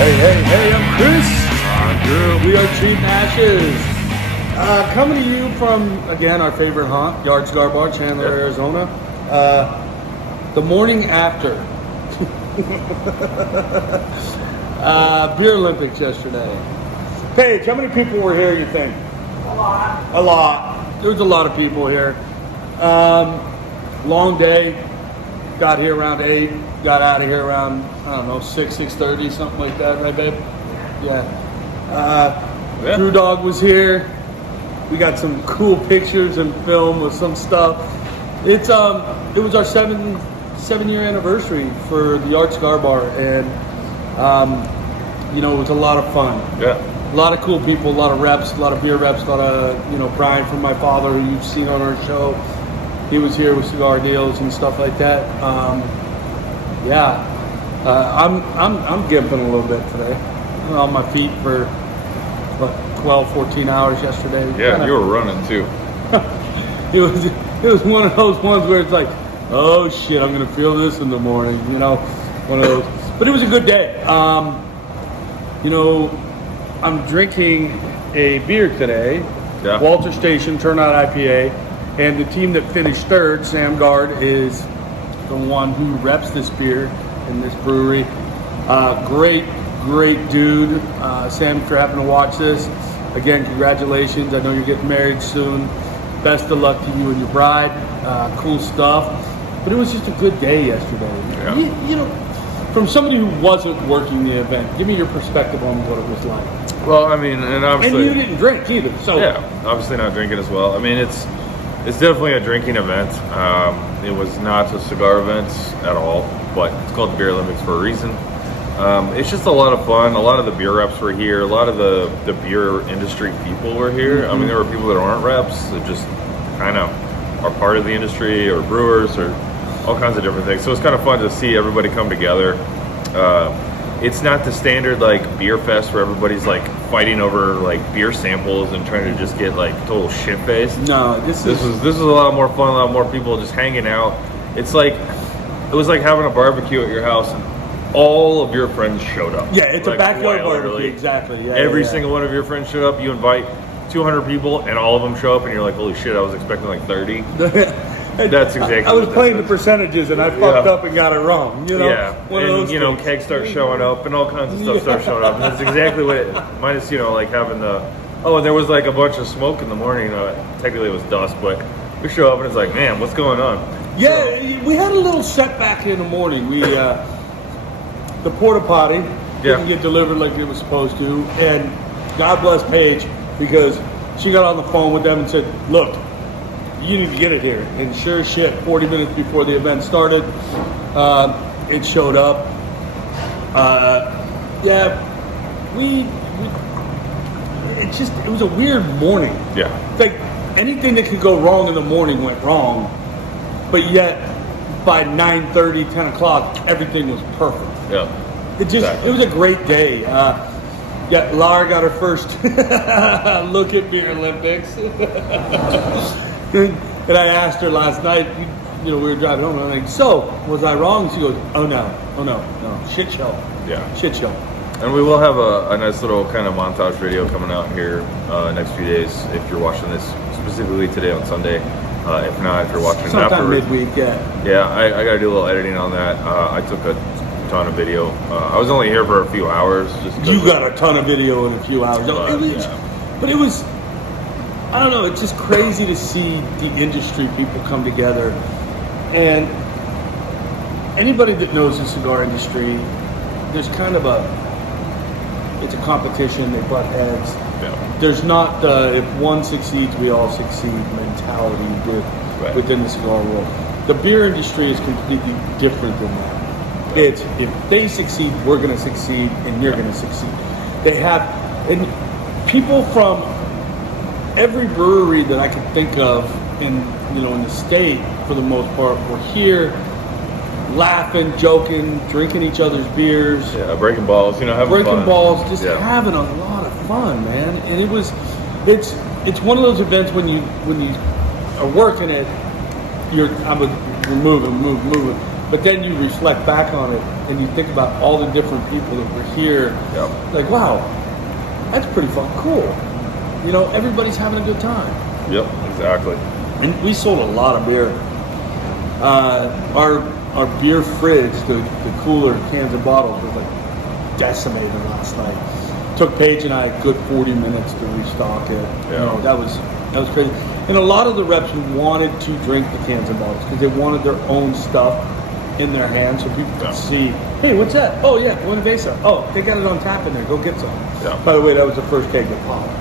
Hey, I'm Chris. I'm Drew. We are Cheap Ashes. Coming to you from, again, our favorite haunt, Yard Cigar Bar, Chandler, Arizona. The morning after. Beer Olympics yesterday. Paige, how many people were here, you think? A lot. There was a lot of people here. Long day. Got here around 8. Got out of here around, 6:30, something like that, right, babe? Yeah. Drew Dog was here. We got some cool pictures and film with some stuff. It was our 7-year anniversary for the Yard Cigar Bar, and it was a lot of fun. Yeah. A lot of cool people, a lot of reps, a lot of beer reps, a lot of Brian from my father, who you've seen on our show. He was here with cigar deals and stuff like that. I'm gimping a little bit today. I'm on my feet for 12, 14 hours yesterday. Yeah, you were running too. It was one of those ones where it's like, oh shit, I'm gonna feel this in the morning. One of those. But it was a good day. I'm drinking a beer today. Yeah. Walter Station Turnout IPA. And the team that finished third, Sam Gard, is the one who reps this beer in this brewery. Great dude. Sam, if you're happening to watch this, again, congratulations. I know you're getting married soon. Best of luck to you and your bride. Cool stuff. But it was just a good day yesterday. Yeah. From somebody who wasn't working the event, give me your perspective on what it was like. Well, I mean, and obviously... And you didn't drink either, so... Yeah, obviously not drinking as well. I mean, it's definitely a drinking event. It was not a cigar event at all, but it's called the Beer Olympics for a reason. It's just a lot of fun. A lot of the beer reps were here. A lot of the beer industry people were here. I mean, there were people that aren't reps that just kind of are part of the industry, or brewers, or all kinds of different things. So it's kind of fun to see everybody come together. It's not the standard beer fest where everybody's fighting over beer samples and trying to just get total shit faced. No, this is a lot more fun. A lot more people just hanging out. It was like having a barbecue at your house and all of your friends showed up. Yeah, it's a backyard barbecue, exactly. Yeah, Every single one of your friends showed up. You invite 200 people and all of them show up and you're like, holy shit, I was expecting 30. That's exactly. I was playing the percentages and I fucked up and got it wrong. Yeah, and kegs start showing up and all kinds of stuff start showing up. And that's exactly what it. Minus having the. Oh, and there was a bunch of smoke in the morning. Technically it was dust, but we show up and it's like, man, what's going on? Yeah, we had a little setback in the morning. We the porta potty didn't get delivered like it was supposed to, and God bless Paige because she got on the phone with them and said, look, you need to get it here. And sure as shit, 40 minutes before the event started, it showed up. It was a weird morning. Yeah. It's anything that could go wrong in the morning went wrong, but yet by 9:30, 10 o'clock, everything was perfect. Yeah. It was a great day. Laura got her first look at Beer Olympics. And I asked her last night, we were driving home, and I'm like, so, was I wrong? She goes, oh no, shit show. Yeah. Shit show. And we will have a nice little kind of montage video coming out here next few days if you're watching this specifically today on Sunday. If not, if you're watching it sometime afterwards. Midweek, yeah. Yeah, I got to do a little editing on that. I took a ton of video. I was only here for a few hours. You got a ton of video in a few hours. But it was, I don't know, it's just crazy to see the industry people come together. And anybody that knows the cigar industry, there's kind of it's a competition, they butt heads. Yeah. There's not if one succeeds, we all succeed mentality within the cigar world. The beer industry is completely different than that. It's if they succeed, we're going to succeed, and you're going to succeed. They have, and people from every brewery that I could think of in the state, for the most part, were here, laughing, joking, drinking each other's beers. Yeah, breaking balls, having breaking fun. balls, just having a lot of fun, man. And it's one of those events when you are working it, we're moving. But then you reflect back on it and you think about all the different people that were here. Yep. Like, wow, that's pretty fucking cool. You know, everybody's having a good time. Yep, exactly. And we sold a lot of beer. Our beer fridge, the cooler, cans and bottles, was like decimated last night. Took Paige and I a good 40 minutes to restock it. Yeah. You know, that was crazy. And a lot of the reps wanted to drink the cans and bottles because they wanted their own stuff in their hands so people could see, hey, what's that? Oh yeah, Buena Vesa. Oh, they got it on tap in there. Go get some. Yeah. By the way, that was the first keg that popped.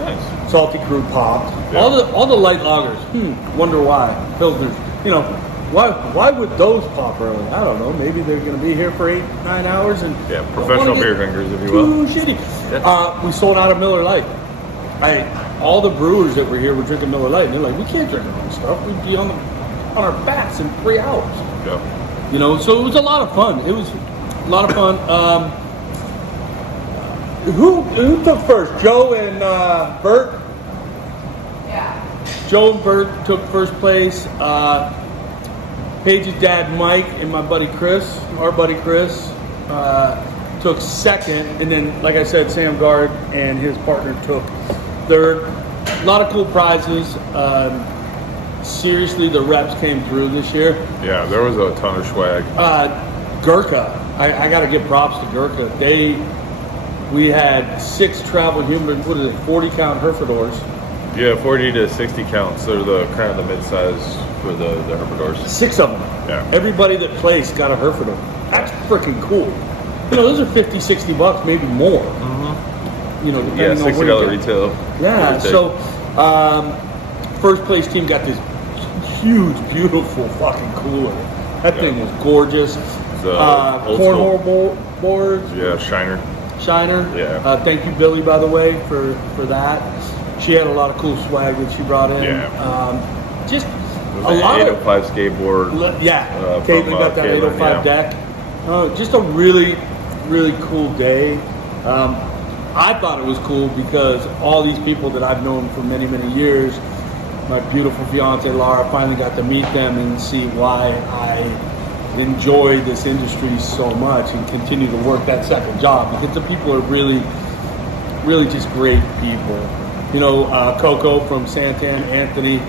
Nice. Salty Crew popped. Yeah. All the light lagers. Wonder why. Pilsners. You know, why would those pop early? I don't know. Maybe they're going to be here for 8-9 hours and Yeah, professional beer drinkers, if you will. too shitty. Yeah. We sold out of Miller Lite. All the brewers that were here were drinking Miller Lite, and they're like, we can't drink our own stuff. We'd be on our backs in 3 hours. Yeah. You know, so it was a lot of fun. It was a lot of fun. Who took first? Joe and Bert? Yeah. Joe and Bert took first place. Paige's dad, Mike, and my buddy Chris, our buddy Chris, took second. And then, like I said, Sam Gard and his partner took third. A lot of cool prizes. Seriously, the reps came through this year. Yeah, there was a ton of swag. Gurkha, I got to give props to Gurkha. We had 6 travel humidors, 40 count Herfordors. Yeah, 40 to 60 counts. They're the kind of the mid-size for the Herfordors. 6 of them. Yeah. Everybody that placed got a Herfordor. That's freaking cool. You know, those are $50, $60, maybe more. Mm-hmm. You know, depending on $60 retail. Yeah. So, first place team got this huge, beautiful fucking cooler. That thing was gorgeous. Cornhole boards. Yeah, Shiner. Yeah. Thank you, Billy, by the way, for that. She had a lot of cool swag that she brought in. Yeah. Just It was a an lot 805 skateboard. Yeah. Caitlin got that Caitlin, 805 deck. Just a really, really cool day. I thought it was cool because all these people that I've known for many, many years, my beautiful fiance Laura, finally got to meet them and see why I enjoy this industry so much and continue to work that second job, because the people are really, really just great people. You know, Coco from Santan, Anthony,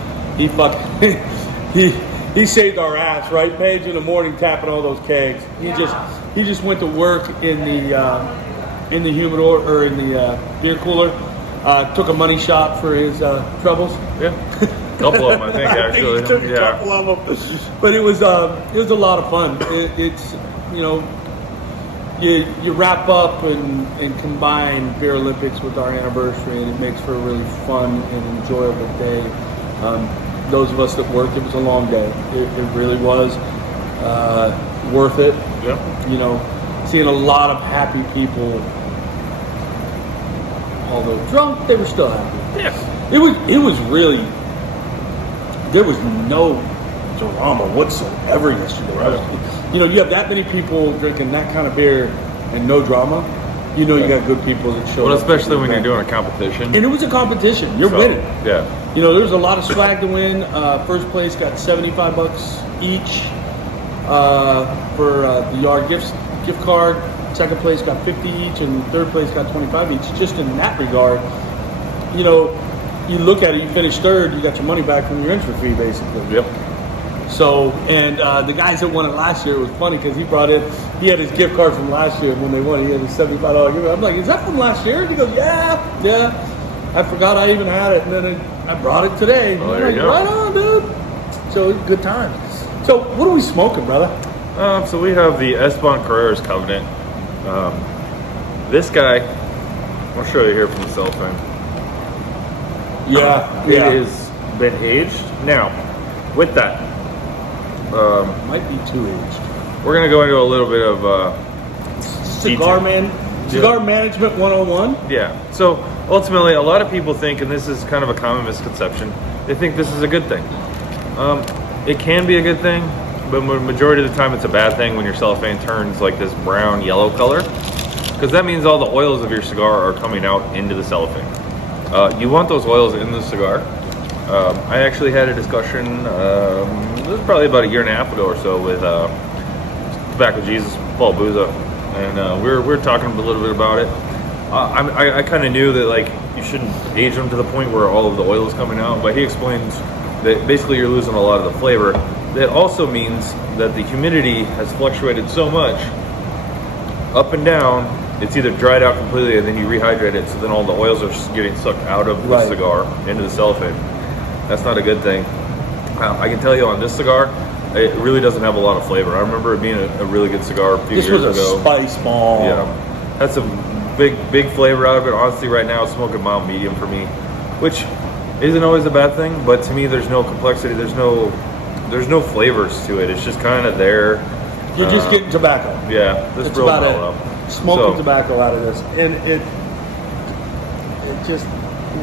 he saved our ass, right? Paige in the morning tapping all those kegs. He just went to work in the humidor or in the beer cooler. Took a money shot for his troubles. Yeah, couple of them, I think, actually. He took a couple of them, but it was a lot of fun. It's you know, you wrap up and combine Beer Olympics with our anniversary, and it makes for a really fun and enjoyable day. Those of us that worked, it was a long day. It really was worth it. Yeah. You know, seeing a lot of happy people. Although drunk, they were still happy. Yeah. It was really, there was no drama whatsoever yesterday. Right. You know, you have that many people drinking that kind of beer and no drama. You know, you got good people that show up. Well, especially when you're doing a competition. And it was a competition. You're winning. Yeah. You know, there's a lot of swag to win. First place got $75 each for the yard gift card. Second place got 50 each, and third place got 25 each. Just in that regard, you know, you look at it, you finish third, you got your money back from your entry fee, basically. Yep. So, and the guys that won it last year, it was funny because he had his gift card from last year, and when they won, he had his $75 gift card. I'm like, is that from last year? And he goes, yeah. I forgot I even had it, and then I brought it today. Oh, there you go. Right on, dude. So, good times. So, what are we smoking, brother? So we have the Esteban Carreras Covenant. This guy, I'll show you here from the cellophane. Yeah. It has been aged. Now, with that, Might be too aged. we're going to go into a little bit of Cigar Management 101. Yeah. So ultimately, a lot of people think, and this is kind of a common misconception, they think this is a good thing. It can be a good thing, but majority of the time it's a bad thing when your cellophane turns like this brown yellow color, because that means all the oils of your cigar are coming out into the cellophane. You want those oils in the cigar. I actually had a discussion, it was probably about a year and a half ago or so with Tobacco Jesus, Paul Booza, and we were talking a little bit about it. I kind of knew that like you shouldn't age them to the point where all of the oil is coming out, but he explains that basically you're losing a lot of the flavor. That also means that the humidity has fluctuated so much up and down. It's either dried out completely and then you rehydrate it, so then all the oils are getting sucked out of the cigar into the cellophane. That's not a good thing. I can tell you on this cigar, it really doesn't have a lot of flavor. I remember it being a really good cigar a few years ago. This was a spice bomb. Yeah, that's a big flavor out of it. Honestly, right now it's smoking mild medium for me, which isn't always a bad thing. But to me, there's no complexity. There's no flavors to it. It's just kind of there. You're just getting tobacco. Yeah, that's about it. Smoking tobacco out of this, and it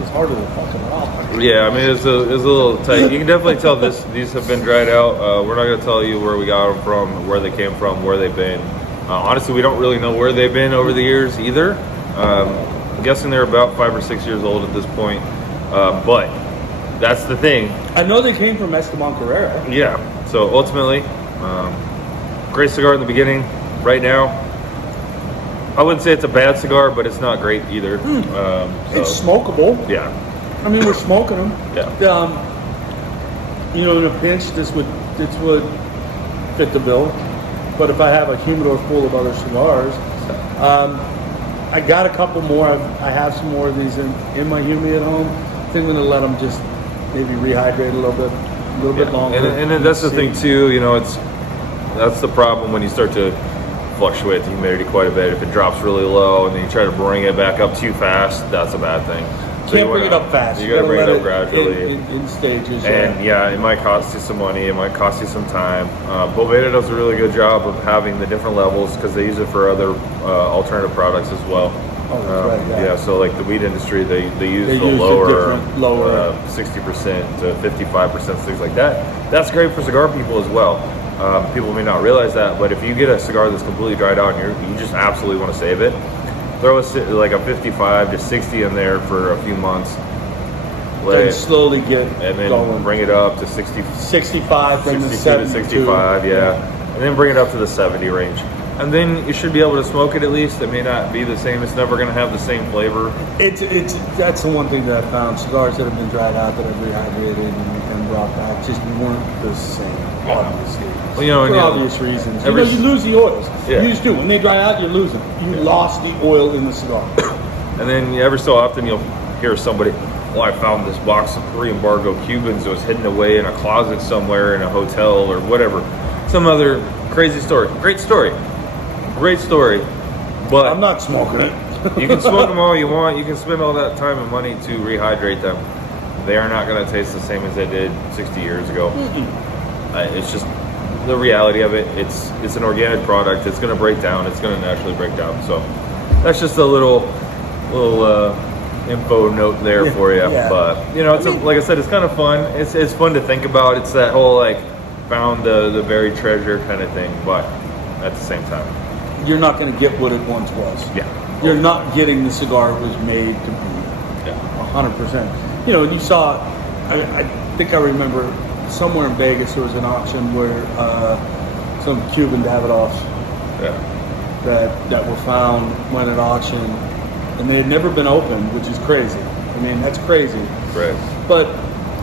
was harder to fucking off. Yeah, I mean it's a little tight. You can definitely tell these have been dried out. We're not going to tell you where we got them from, where they came from, where they've been. Honestly, we don't really know where they've been over the years either. I'm guessing they're about 5 or 6 years old at this point. But that's the thing. I know they came from Esteban Carreras. Yeah. So ultimately, great cigar in the beginning. Right now, I wouldn't say it's a bad cigar, but it's not great either. It's smokable. Yeah. I mean, we're smoking them. Yeah. In a pinch, this would fit the bill. But if I have a humidor full of other cigars, I got a couple more. I have some more of these in my humidor at home. I think I'm going to let them just maybe rehydrate a little bit longer. And that's the thing too. That's the problem when you start to fluctuate the humidity quite a bit. If it drops really low and then you try to bring it back up too fast, that's a bad thing. Can't bring it up fast. You got to bring it up gradually. In stages. And yeah, it might cost you some money. It might cost you some time. Boveda does a really good job of having the different levels because they use it for other alternative products as well. Oh, that's right. Yeah. So like the weed industry, they use the lower 60% to 55%, things like that. That's great for cigar people as well. People may not realize that, but if you get a cigar that's completely dried out and you just absolutely want to save it, throw like a 55 to 60 in there for a few months. Then slowly get and then going. Bring it up to 65, bring 62 to 72. to 65, yeah. And then bring it up to the 70 range. And then you should be able to smoke it at least. It may not be the same. It's never going to have the same flavor. That's the one thing that I found. Cigars that have been dried out that I've rehydrated and brought back just weren't the same, obviously. Well, for obvious reasons. You lose the oils. Yeah. You just do. When they dry out, you lose them. You lost the oil in the cigar. And then every so often you'll hear somebody, well, I found this box of pre-embargo Cubans that was hidden away in a closet somewhere in a hotel or whatever. Some other crazy story. Great story. But I'm not smoking it. You can smoke them all you want. You can spend all that time and money to rehydrate them. They are not going to taste the same as they did 60 years ago. It's just the reality of it. It's an organic product. It's going to break down. It's going to naturally break down. So that's just a little info note there for you. Yeah. But like I said, it's kind of fun. It's fun to think about. It's that whole like found the buried treasure kind of thing. But at the same time, you're not going to get what it once was. Yeah. You're not getting the cigar it was made to be. Yeah. 100%. You saw, I think I remember somewhere in Vegas there was an auction where some Cuban Davidoffs that were found went at auction, and they had never been opened, which is crazy. I mean, that's crazy. Right. But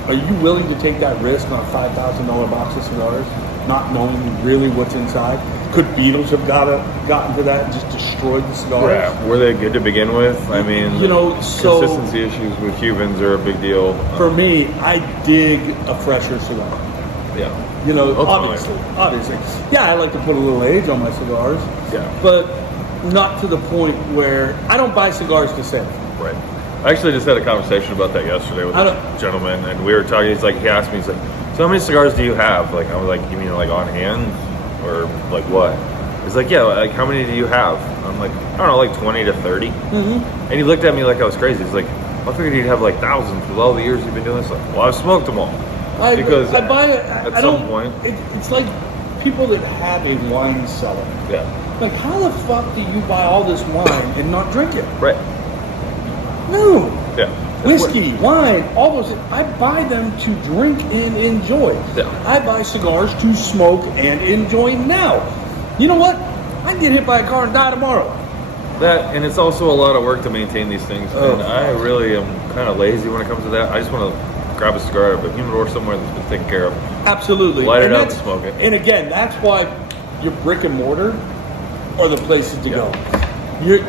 are you willing to take that risk on a $5,000 box of cigars, not knowing really what's inside? Could Beatles have gotten to that and just destroyed the cigars? Yeah. Were they good to begin with? I mean, consistency issues with Cubans are a big deal. For me, I dig a fresher cigar. Yeah. Obviously. Yeah, I like to put a little age on my cigars. Yeah. But not to the point where I don't buy cigars to save. Right. I actually just had a conversation about that yesterday with a gentleman, and we were talking. He asked me, so how many cigars do you have? Like, I was like, you mean like on hand? Or like what? He's like, yeah, like how many do you have? I'm like, I don't know, like 20 to 30. And he looked at me like I was crazy. He's like, I figured you'd have like thousands with all the years you've been doing this. Like, well, I've smoked them all. Because I buy it at some point. It's like people that have a wine cellar. Yeah. Like, how the fuck do you buy all this wine and not drink it? Right. No. Yeah. Whiskey, wine, all those. I buy them to drink and enjoy. Yeah. I buy cigars to smoke and enjoy now. You know what? I can get hit by a car and die tomorrow. That, and it's also a lot of work to maintain these things. Oh. And I really am kind of lazy when it comes to that. I just want to grab a cigar out of a humidor somewhere that's been taken care of. Absolutely. Light it And up and that's- smoke it. And again, that's why your brick and mortar are the places to go. You're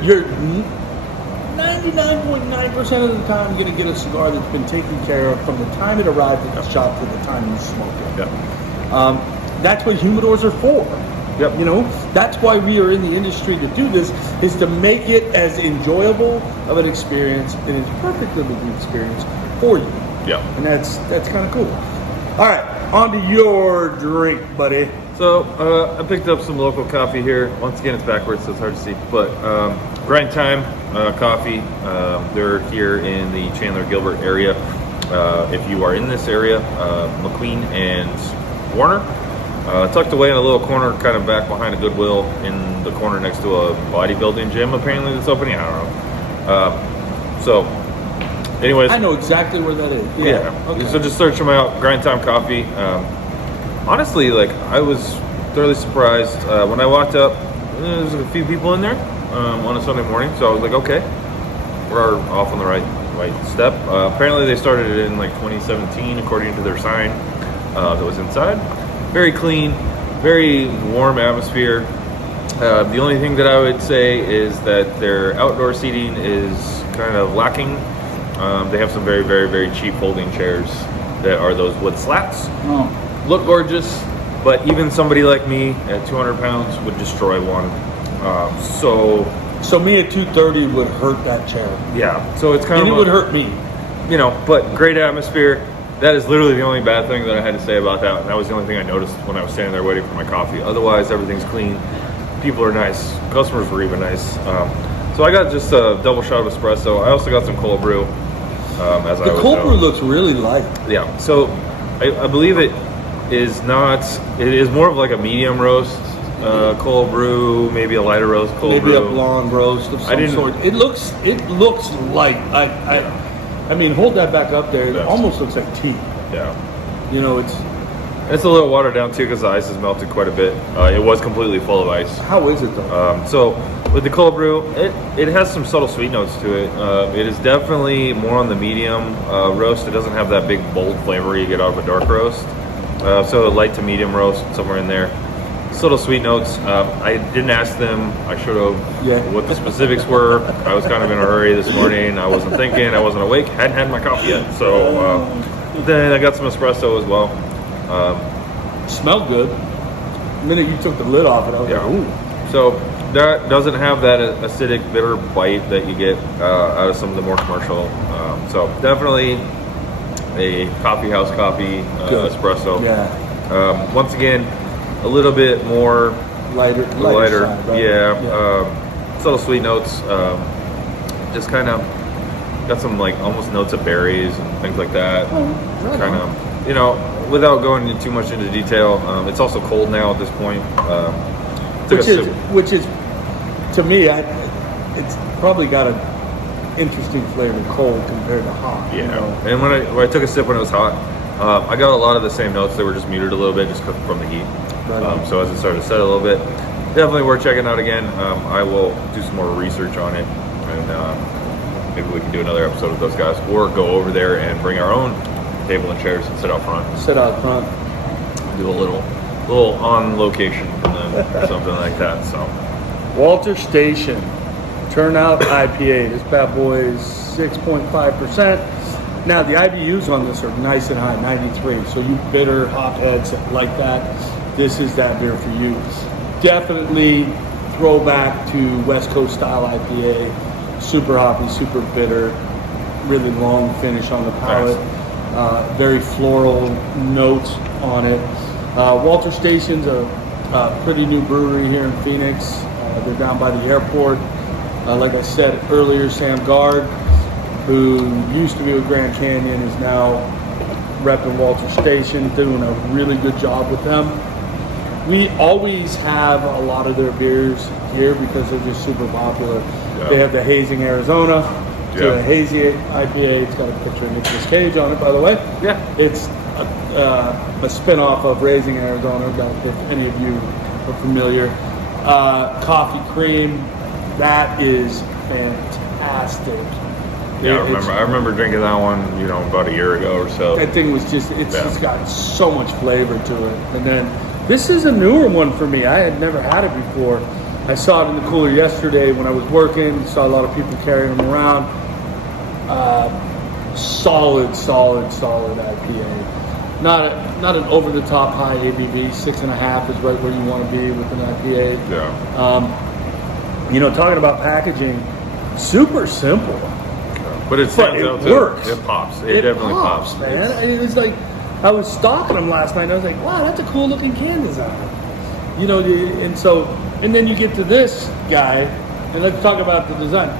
99.9% of the time going to get a cigar that's been taken care of from the time it arrived at the shop to the time you smoke it. Yeah. That's what humidors are for. Yep. You know, that's why we are in the industry to do this, is to make it as enjoyable of an experience and as perfect of an experience for you. Yeah. And that's kind of cool. All right, on to your drink, buddy. So I picked up some local coffee here. Once again, it's backwards, so it's hard to see. But Grind Time Coffee. They're here in the Chandler Gilbert area. If you are in this area, McQueen and Warner. Tucked away in a little corner, kind of back behind a Goodwill, in the corner next to a bodybuilding gym. Apparently, that's opening. I don't know. So, anyways, I know exactly where that is. yeah. Okay. So just search them out. Grind Time Coffee. Honestly, like, I was thoroughly surprised when I walked up. There was a few people in there on a Sunday morning, so I was like, okay, we're off on the right step. Apparently, they started it in like 2017, according to their sign that was inside. Very clean, very warm atmosphere. The only thing that I would say is that their outdoor seating is kind of lacking. They have some very, very, very cheap folding chairs that are those wood slats. Oh. Look gorgeous, but even somebody like me at 200 pounds would destroy one. So me at 230 would hurt that chair. Yeah, so it's kind And of it would hurt me. you know, but great atmosphere. That is literally the only bad thing that I had to say about that. And that was the only thing I noticed when I was standing there waiting for my coffee. Otherwise, everything's clean. People are nice. Customers were even nice. So I got just a double shot of espresso. I also got some cold brew. As I The was cold brew known. looks really light. Yeah. So I believe it is not. It is more of like a medium roast cold brew, maybe a lighter roast cold Maybe brew. a blonde roast of some sort. It looks light. I mean, hold that back up there. It Yeah. almost looks like tea. Yeah. You know, it's It's a little watered down too because the ice has melted quite a bit. It was completely full of ice. how is it though? So with the cold brew, it has some subtle sweet notes to it. It is definitely more on the medium roast. It doesn't have that big bold flavor you get out of a dark roast. So a light to medium roast, somewhere in there. Subtle sweet notes. I didn't ask them. I should have what the specifics were. I was kind of in a hurry this morning. I wasn't thinking. I wasn't awake. Hadn't had my coffee yet. So then I got some espresso as well. Smelled good. The minute you took the lid off it, I was like, ooh. So that doesn't have that acidic, bitter bite that you get out of some of the more commercial. So definitely a coffee house coffee espresso. Yeah. Once again, a little bit more Lighter. Side, right? Yeah. Subtle sweet notes. Just kind of got some like almost notes of berries and things like that. Right Kind on. of, you know, without going too much into detail. It's also cold now at this point. Which is, to me, it's probably got an interesting flavor cold compared to hot. Yeah, You know? and when I took a sip when it was hot, I got a lot of the same notes. They were just muted a little bit just from the heat. Right. So as it started to set a little bit, definitely worth checking out again. I will do some more research on it, and maybe we can do another episode with those guys, or go over there and bring our own table and chairs and sit out front. Sit out front. Do a little on location from them or something like that. So Walter Station, Turnout IPA. This bad boy is 6.5%. Now the IBUs on this are nice and high, 93. So you bitter hopheads like that, this is that beer for you. Definitely throwback to West Coast style IPA. Super hoppy, super bitter, really long finish on the palate. Very floral notes on it. Walter Station's a pretty new brewery here in Phoenix. They're down by the airport. Like I said earlier, Sam Gard, who used to be with Grand Canyon, is now repping Walter Station, doing a really good job with them. We always have a lot of their beers here because they're just super popular. Yeah. They have the Hazing Arizona, to a hazy IPA. It's got a picture of Nicolas Cage on it, by the way. Yeah. It's a spin-off of Raising Arizona, if any of you are familiar. Coffee cream, that is fantastic. Yeah, I remember drinking that one, about a year ago or so. That thing was just got so much flavor to it. And then this is a newer one for me. I had never had it before. I saw it in the cooler yesterday when I was working. Saw a lot of people carrying them around. Solid IPA. Not an over-the-top high ABV. 6.5 is right where you want to be with an IPA. Yeah. Talking about packaging, super simple. But it stands out too. Works. It pops. It definitely pops, man. It was like I was stalking them last night. And I was like, wow, that's a cool looking can design. And then you get to this guy, and let's talk about the design.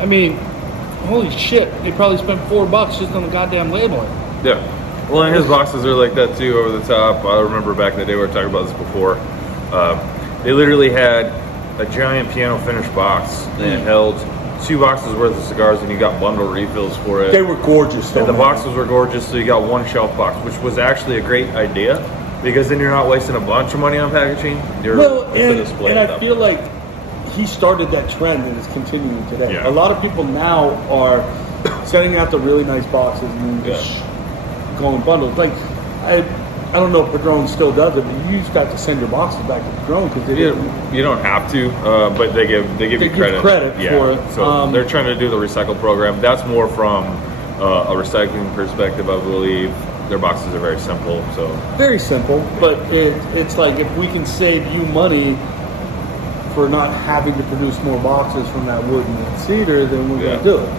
I mean, holy shit! They probably spent $4 just on the goddamn labeling. Yeah. Well, and his boxes are like that too, over the top. I remember back in the day we were talking about this before. They literally had a giant piano finish box, and it held 2 boxes worth of cigars, and you got bundle refills for it. They were gorgeous, though. And the boxes were gorgeous, so you got 1 shelf box, which was actually a great idea, because then you're not wasting a bunch of money on packaging. And I feel like he started that trend and is continuing today. Yeah. A lot of people now are sending out the really nice boxes and then just going bundles. Like, I don't know if Padron still does it, but you just got to send your boxes back to Padron because you don't have to, but they give you credit. For it. So they're trying to do the recycle program. That's more from a recycling perspective, I believe. Their boxes are very simple. So very simple, but it's like if we can save you money for not having to produce more boxes from that wood and that cedar, then we're going to do it.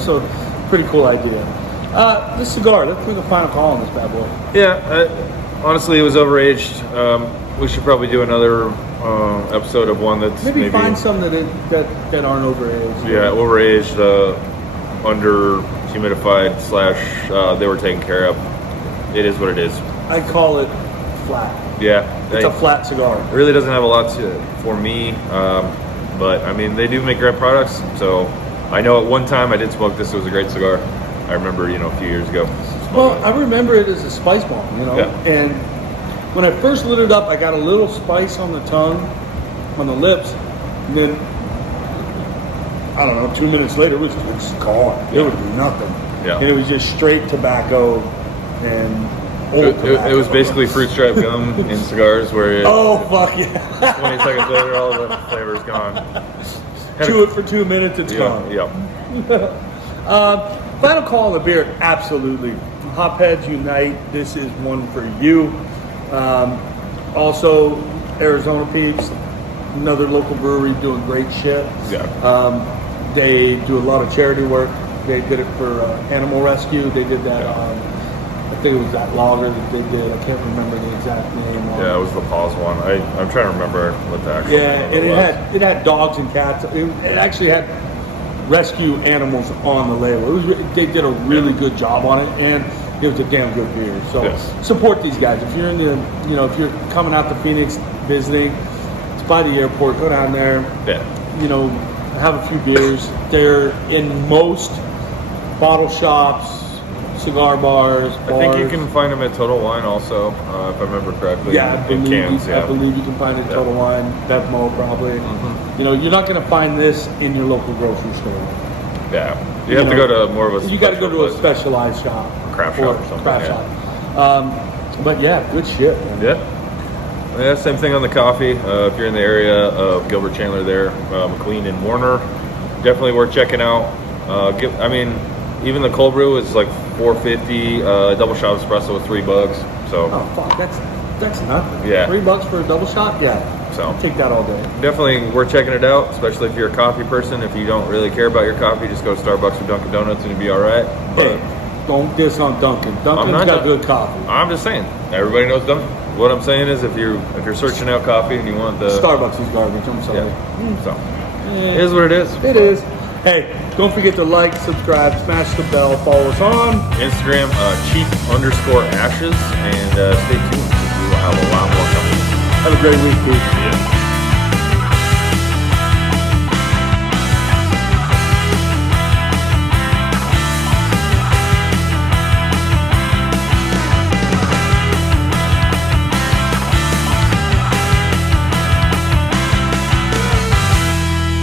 So pretty cool idea. This cigar, let's make a final call on this bad boy. Yeah, honestly, it was overaged. We should probably do another episode of one that's maybe find some that aren't overaged. Yeah, overaged, under humidified / they were taken care of. It is what it is. I call it flat. Yeah, it's a flat cigar. It really doesn't have a lot for me, but I mean they do make great products. So I know at one time I did smoke this. It was a great cigar. I remember, a few years ago. Well, I remember it as a spice bomb, and when I first lit it up, I got a little spice on the tongue, on the lips, and then, I don't know, 2 minutes later, it was just gone. It would be nothing. Yeah. And it was just straight tobacco and old tobacco. It was basically fruit stripe gum in cigars where fuck yeah. 20 seconds later, all the flavor's gone. Chew it for 2 minutes, it's gone. Yep. Final call on the beer, absolutely. Hopheads unite. This is one for you. Also, Arizona Peeps, another local brewery doing great shit. Yeah. They do a lot of charity work. They did it for animal rescue. They did that on, I think it was that lager that they did. I can't remember the exact name. Yeah, it was the pause one. I'm trying to remember what the actual name and it had dogs and cats. It actually had rescue animals on the label. They did a really good job on it, and it was a damn good beer. So support these guys. If you're if you're coming out to Phoenix visiting, it's by the airport. Go down there. Yeah. Have a few beers. They're in most bottle shops, cigar bars. I think you can find them at Total Wine also, if I remember correctly. Yeah, I believe you can find it at Total Wine, Bevmo probably. Mm-hmm. You're not going to find this in your local grocery store. Yeah, you have to go to more of a. You got to go to a specialized shop, craft shop or something. Craft shop. But yeah, good shit, man. Yeah, same thing on the coffee. If you're in the area of Gilbert, Chandler, there, McLean and Warner, definitely worth checking out. Even the cold brew is like $4.50. Double shot espresso was $3. So. Oh fuck, that's nothing. Yeah. $3 for a double shot. Yeah. So I'll take that all day. Definitely worth checking it out, especially if you're a coffee person. If you don't really care about your coffee, just go to Starbucks or Dunkin' Donuts and you'll be all right. But don't diss on Dunkin'. Dunkin's got good coffee. I'm just saying. Everybody knows Dunkin'. What I'm saying is, if you're searching out coffee and you want the Starbucks is garbage. I'm sorry. Yeah. So it is what it is. It is. Hey, don't forget to like, subscribe, smash the bell, follow us on Instagram, cheap_ashes, and stay tuned. We will have a lot more coming. Have a great week, Pete. Yeah.